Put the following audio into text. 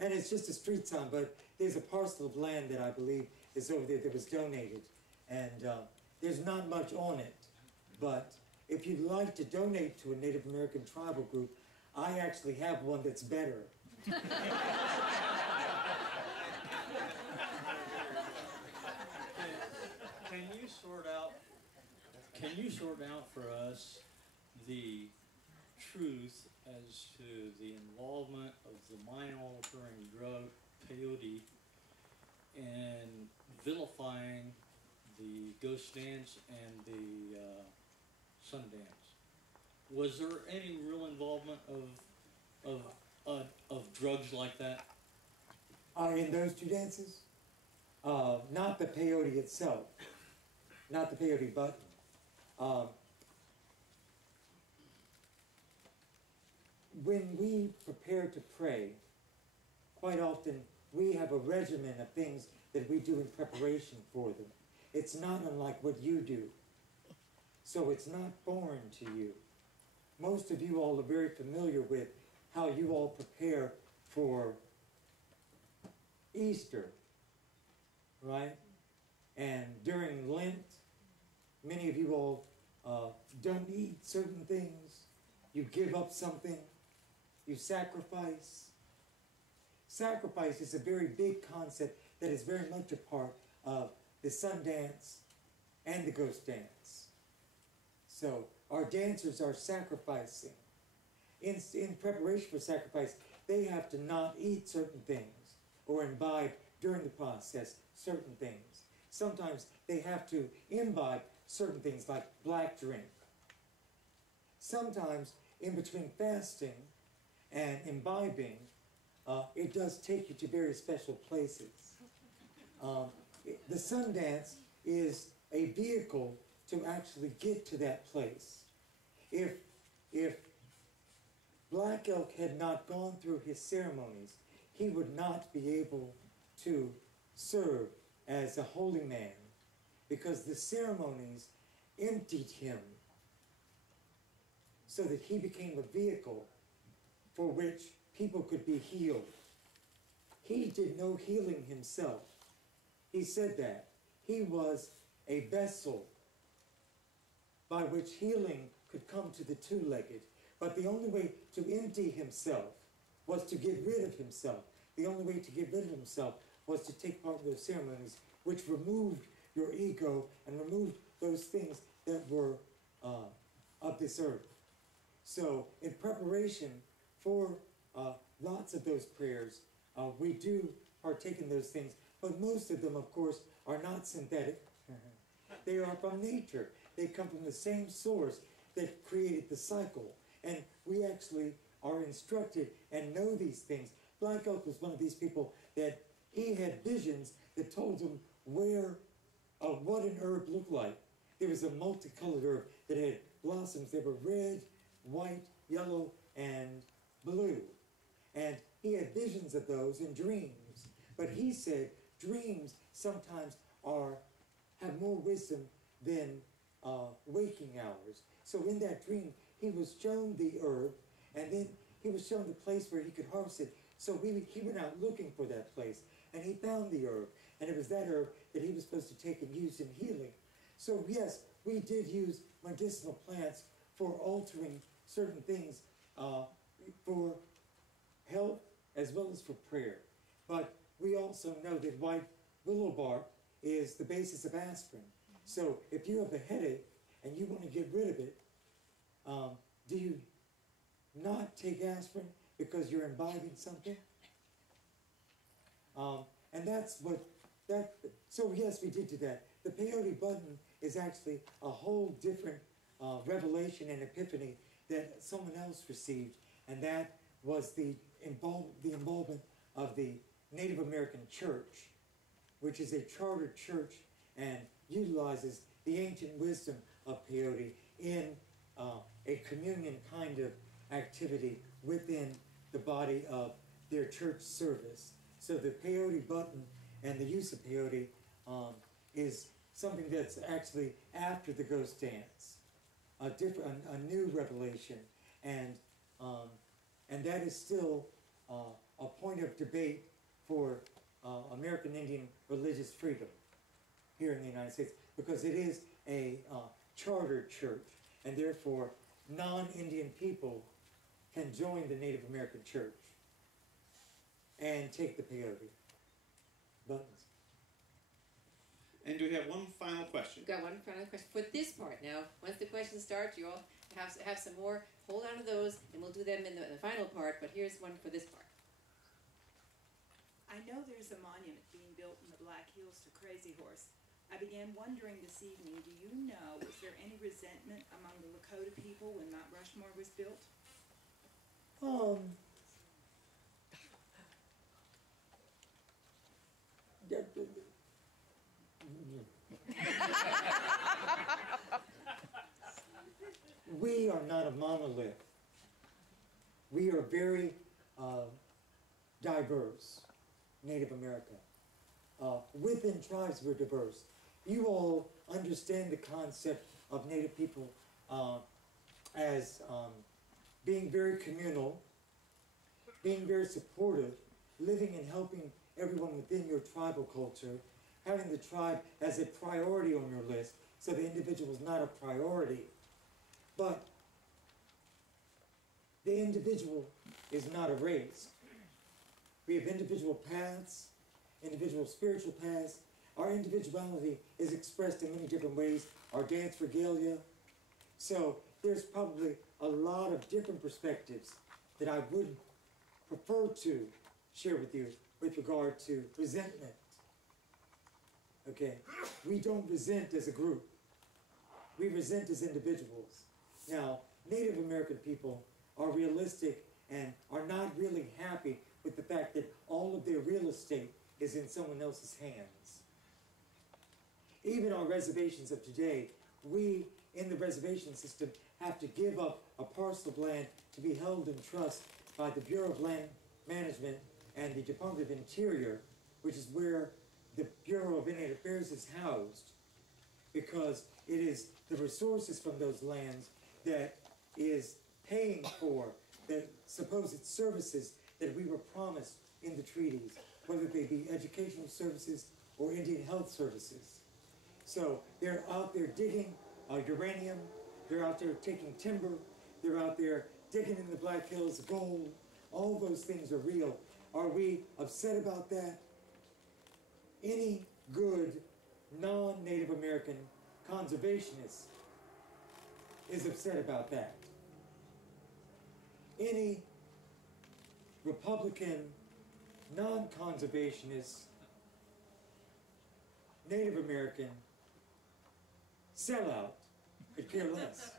And it's just a street sign, but there's a parcel of land that I believe is over there that was donated. And there's not much on it. But if you'd like to donate to a Native American tribal group, I actually have one that's better. Can you sort out for us the truth as to the involvement of the mind-altering drug peyote in vilifying the ghost dance and the sun dance? Was there any real involvement of drugs like that? In those two dances? Not the peyote itself. Not the peyote button. When we prepare to pray, quite often we have a regimen of things that we do in preparation for them. It's not unlike what you do. So it's not foreign to you. Most of you all are very familiar with how you all prepare for Easter, right? And during Lent, many of you all don't eat certain things. You give up something. You sacrifice. Sacrifice is a very big concept that is very much a part of the sun dance and the ghost dance. So our dancers are sacrificing. In preparation for sacrifice, they have to not eat certain things or imbibe during the process certain things. Sometimes they have to imbibe certain things like black drink. Sometimes in between fasting and imbibing, it does take you to very special places. The sun dance is a vehicle to actually get to that place. If Black Elk had not gone through his ceremonies, he would not be able to serve as a holy man, because the ceremonies emptied him so that he became a vehicle for which people could be healed. He did no healing himself. He said that. He was a vessel by which healing could come to the two-legged. But the only way to empty himself was to get rid of himself. The only way to get rid of himself was to take part in those ceremonies, which removed your ego and removed those things that were of this earth. So in preparation for lots of those prayers, we do partake in those things, but most of them, of course, are not synthetic. They are from nature. They come from the same source that created the cycle. And we actually are instructed and know these things. Black Elk was one of these people that he had visions that told him where, what an herb looked like. There was a multicolored herb that had blossoms that were red, white, yellow, and blue. And he had visions of those in dreams. But he said dreams sometimes have more wisdom than waking hours. So in that dream, he was shown the herb, and then he was shown the place where he could harvest it. So he went out looking for that place, and he found the herb. And it was that herb that he was supposed to take and use in healing. So yes, we did use medicinal plants for altering certain things, for health as well as for prayer. But we also know that white willow bark is the basis of aspirin. So if you have a headache and you want to get rid of it, do you not take aspirin because you're imbibing something? And that's what so yes, we did do that. The peyote button is actually a whole different revelation and epiphany that someone else received, and that was the involvement of the Native American Church, which is a chartered church and utilizes the ancient wisdom of peyote in a communion kind of activity within the body of their church service. So the peyote button and the use of peyote is something that's actually after the ghost dance, a new revelation, and that is still a point point of debate for American Indian religious freedom here in the United States, because it is a chartered church, and therefore non-Indian people can join the Native American church and take the peyote. Buttons. And do we have one final question? We've got one final question for this part. Now, once the questions start, you all have some more. Hold on to those, and we'll do them in the final part, but here's one for this part. I know there's a monument being built in the Black Hills to Crazy Horse. I began wondering this evening, do you know, was there any resentment among the Lakota people when Mount Rushmore was built? We are not a monolith. We are very diverse, Native America. Within tribes, we're diverse. You all understand the concept of Native people as being very communal, being very supportive, living and helping everyone within your tribal culture, having the tribe as a priority on your list, so the individual is not a priority. But the individual is not a race. We have individual paths, individual spiritual paths. Our individuality is expressed in many different ways. Our dance regalia. So there's probably a lot of different perspectives that I would prefer to share with you with regard to resentment. Okay, we don't resent as a group. We resent as individuals. Now, Native American people are realistic and are not really happy with the fact that all of their real estate is in someone else's hands. Even on reservations of today, we in the reservation system have to give up a parcel of land to be held in trust by the Bureau of Land Management and the Department of Interior, which is where the Bureau of Indian Affairs is housed, because it is the resources from those lands that is paying for the supposed services that we were promised in the treaties, whether they be educational services or Indian health services. So they're out there digging uranium, they're out there taking timber, they're out there digging in the Black Hills gold. All those things are real. Are we upset about that? Any good non-Native American conservationist is upset about that. Any Republican non-conservationist Native American sellout could care less.